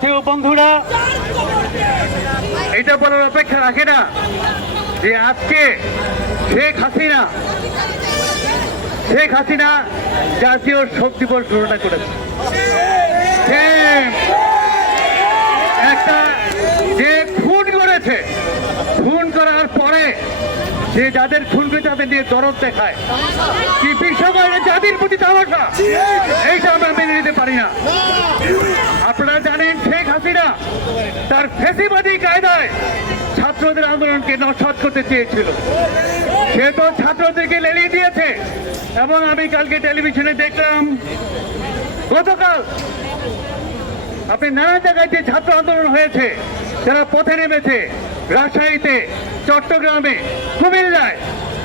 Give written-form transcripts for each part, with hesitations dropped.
সাথী ও বন্ধুরা, এটা বলার অপেক্ষা রাখে না যে আজকে শেখ হাসিনা জাতীয় শোক দিবস ঘোষণা করেছে। একটা যে খুন করেছে, খুন করার পরে যে যাদের খুন করে তাদের নিয়ে দরদ দেখায়, কি বিশ্ববাসী জাতির প্রতি তামাশা, এইটা আমরা মেনে নিতে পারি না। আপনারা জানেন শেখ হাসিনা তার ফ্যাসিবাদী কায়দায় ছাত্রদের আন্দোলনকে নস্যাৎ করতে চেয়েছিল। সে তো ছাত্রদেরকে লেলিয়ে দিয়েছে এবং আমি কালকে টেলিভিশনে দেখলাম, গতকাল আপনি নানা জায়গায় যে ছাত্র আন্দোলন হয়েছে, যারা পথে নেমেছে, রাজশাহীতে, চট্টগ্রামে, কুমিল্লায়,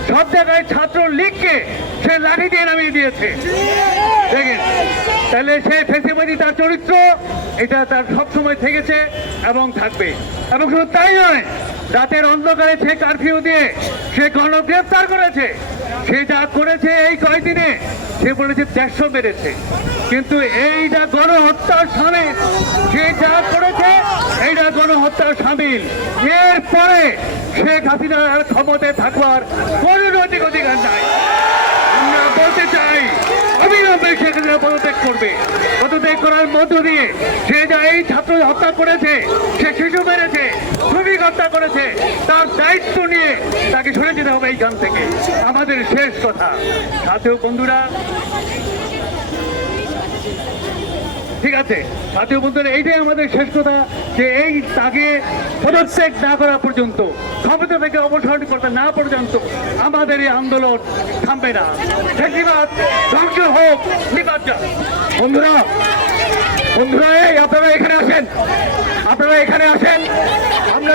সব জায়গায় ছাত্র লীগকে সে লাঠি দিয়ে নামিয়ে দিয়েছে। দেখেন, তাহলে সে ফ্যাসিবাদী তার চরিত্র, এটা তার সবসময় থেকেছে এবং থাকবে। এবং শুধু তাই নয়, রাতের অন্ধকারে সে কারফিউ দিয়ে সে গণগ্রেফতার করেছে। সে যা করেছে এই কয়দিনে, সে বলেছে 150 মেরেছে, কিন্তু এইটা গণহত্যার সামিল। সে যা করেছে এইটা গণহত্যার সামিল। এরপরে শেখ হাসিনার ক্ষমতায় থাকবার কোন নৈতিক অধিকার নাই। আমরা বলতে চাই, অবিলম্বে শেখ হাসিনা পদত্যাগ করবে। পদত্যাগ করার মধ্য দিয়ে সে যা এই ছাত্র হত্যা করেছে, সে শিশু মেরেছে, শ্রমিক হত্যা করেছে, তার দায়িত্ব নিয়ে তাকে সরে যেতে হবে এইখান থেকে। আমাদের শেষ কথা, সাথী ও বন্ধুরা, ঠিক আছে সাথী ও বন্ধুরা, এইটাই আমাদের শেষ কথা, যে এই তাকে পদত্যাগ না করা পর্যন্ত, ক্ষমতা থেকে অবসর করতে না পর্যন্ত আমাদের এই আন্দোলন থামবে না। ফ্যাসিবাদ ধ্বংস হোক, নির্বাচন। বন্ধুরা, আপনারা এখানে আসেন, আমরা